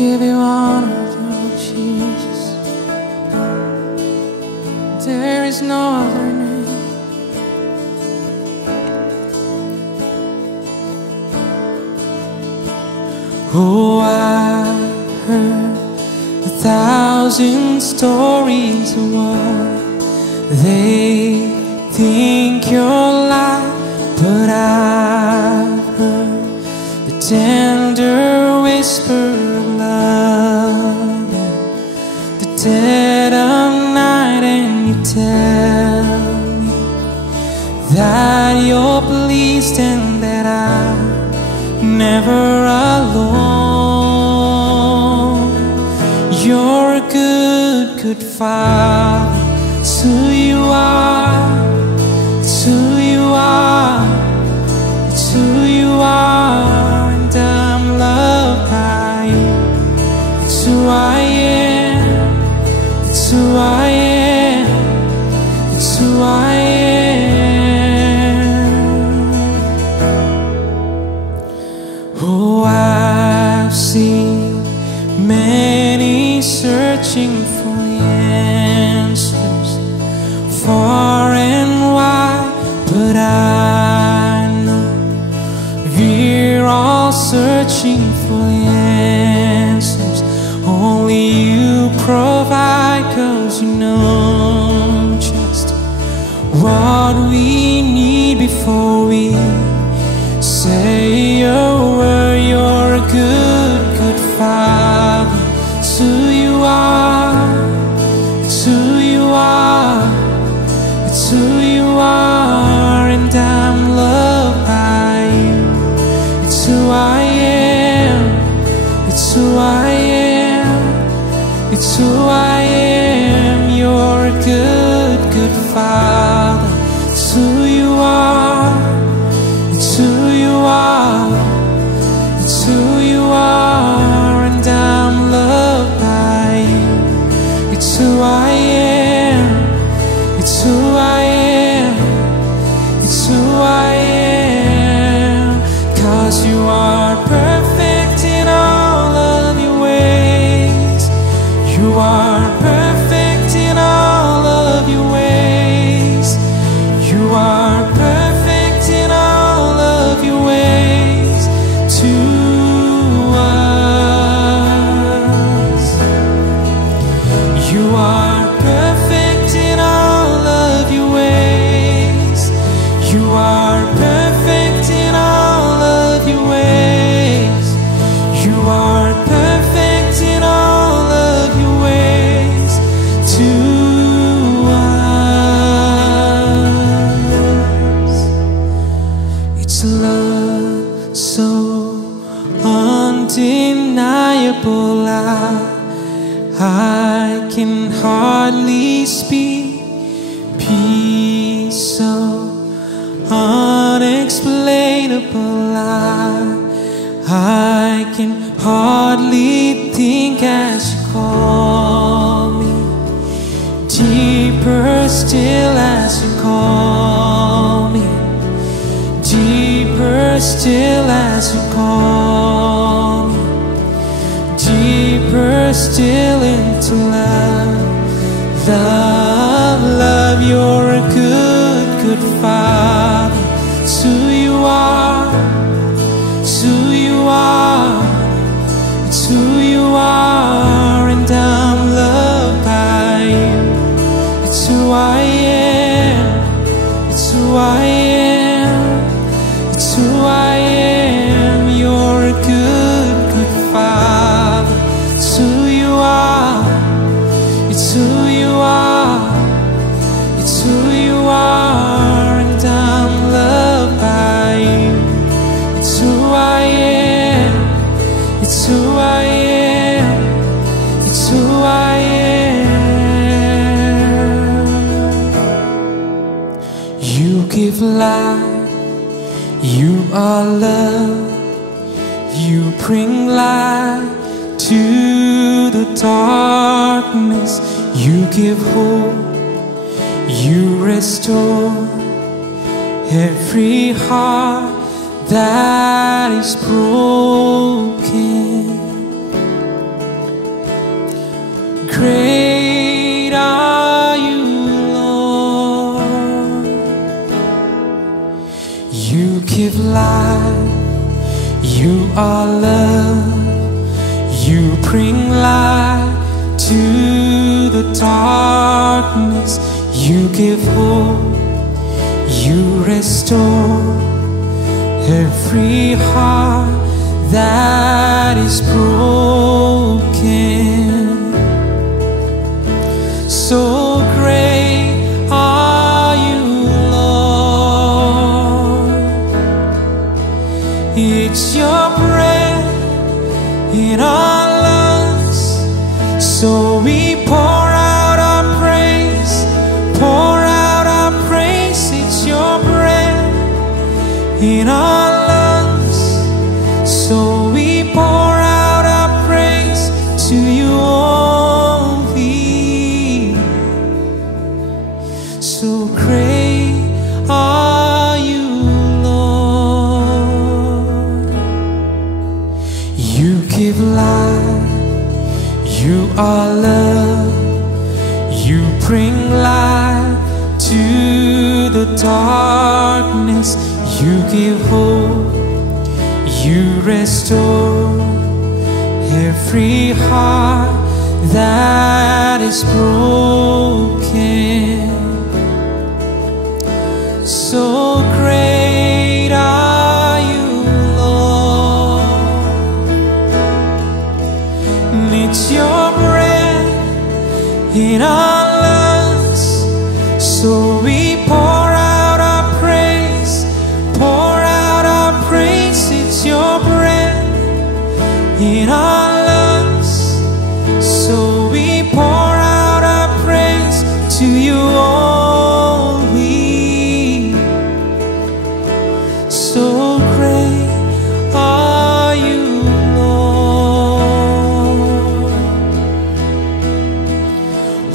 give you honor, Lord Jesus. There is no other name. Oh, I've heard 1,000 stories of what they think you're like, but I've heard the tender whisper of love, the dead of night, and you tell me that you're pleased and that I'm never alone. You're a good, good Father. It's who you are. It's who you are. It's who you are, and I'm loved by you. It's who I am. It's who I am. It's who I am. Oh, I've seen many searching for the answers far and wide, but I know we're all searching for the answers only you provide, 'cause you know just what we need before we say a word. You're a good, good Father. It's who you are. It's who you are. It's who you are, and I'm loved by you. It's who I am. It's who I am. It's who I am. You're a good, good Father. It's who you are. It's who you are. It's who you are, and I'm loved by you. It's who I am. It's who I am. It's who I am. 'Cause you are perfect in all of your ways. You are perfect in all of your ways. You are perfect in all of your ways to us. You are perfect in all of your ways. You are perfect in all of your ways. You are perfect in all of your ways to us. It's a love so undeniable, I can hardly speak. Peace so unexplainable, I can hardly think as you call me. Deeper still as you call me. Deeper still as you call me. Deeper still into love. Love, love, you're a good, good Father. It's who you are. It's who you are. It's who you are, and I'm loved by you. It's who I am. It's who I am. It's who I am. You're a good, good Father. It's who you are. It's who you are. It's who you are, and I'm loved by you. It's who I am. It's who I am. It's who I am. You give life. You are love. You bring light to the darkness. You give hope. You restore every heart that is broken. Great are you, Lord. You give life, you are love. You bring light to the darkness. You give hope, you restore every heart that is broken. So great are you, Lord. It's your breath in our lungs, so we pour out our praise, pour out our praise. It's your breath in our lungs, so we pour out our praise to you only. So great are you, Lord. You give life, you are love. You bring light to the darkness. You give hope, you restore every heart that is broken. So great are you, Lord. It's your breath in our lungs, so we pour out our praise, pour out our praise. It's your breath in our lungs, so we pour out our praise to you only. So great are you, Lord.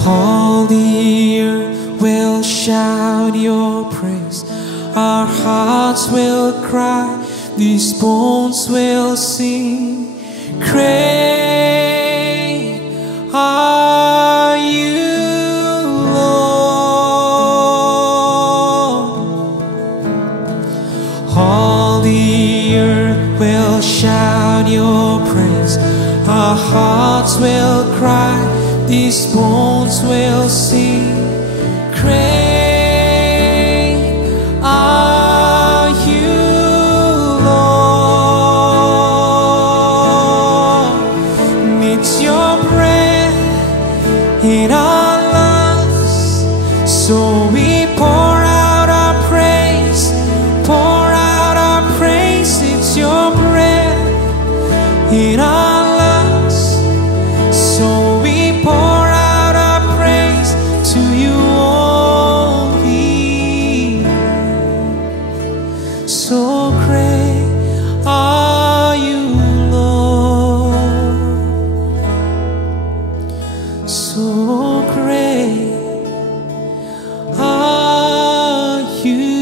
All the earth will shout your praise. Our hearts will cry, these bones will sing. Great are you, Lord. All the earth will shout your praise. Our hearts will cry, these bones will sing. Great are you, Lord. It's your breath in our lungs, so we pour out our praise, pour out our praise. It's your breath in our lungs, so we pour out our praise to you only. So great are you, Lord. So great are you,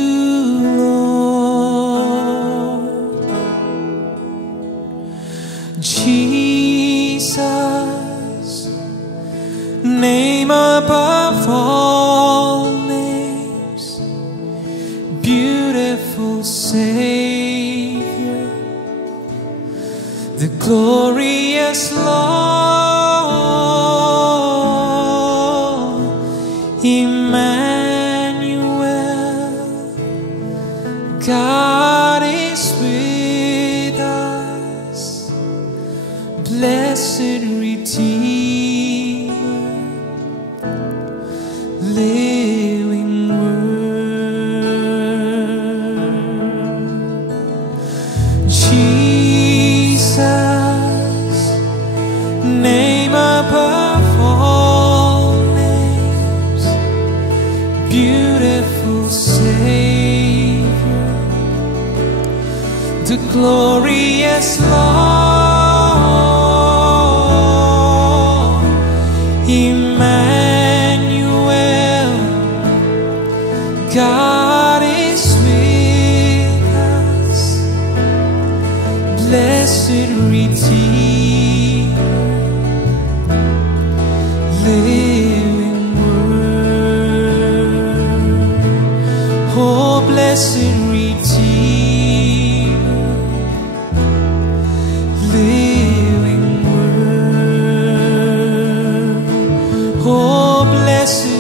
Lord. Jesus, name above all names, beautiful Savior, the glorious Lord, Emmanuel. God is with us, blessed Redeemer, living Word. Jesus, name above all names, beautiful Savior, the glorious Lord, Emmanuel. God is with us, blessed Redeemer, blessed Redeemer, living Word. Oh, blessed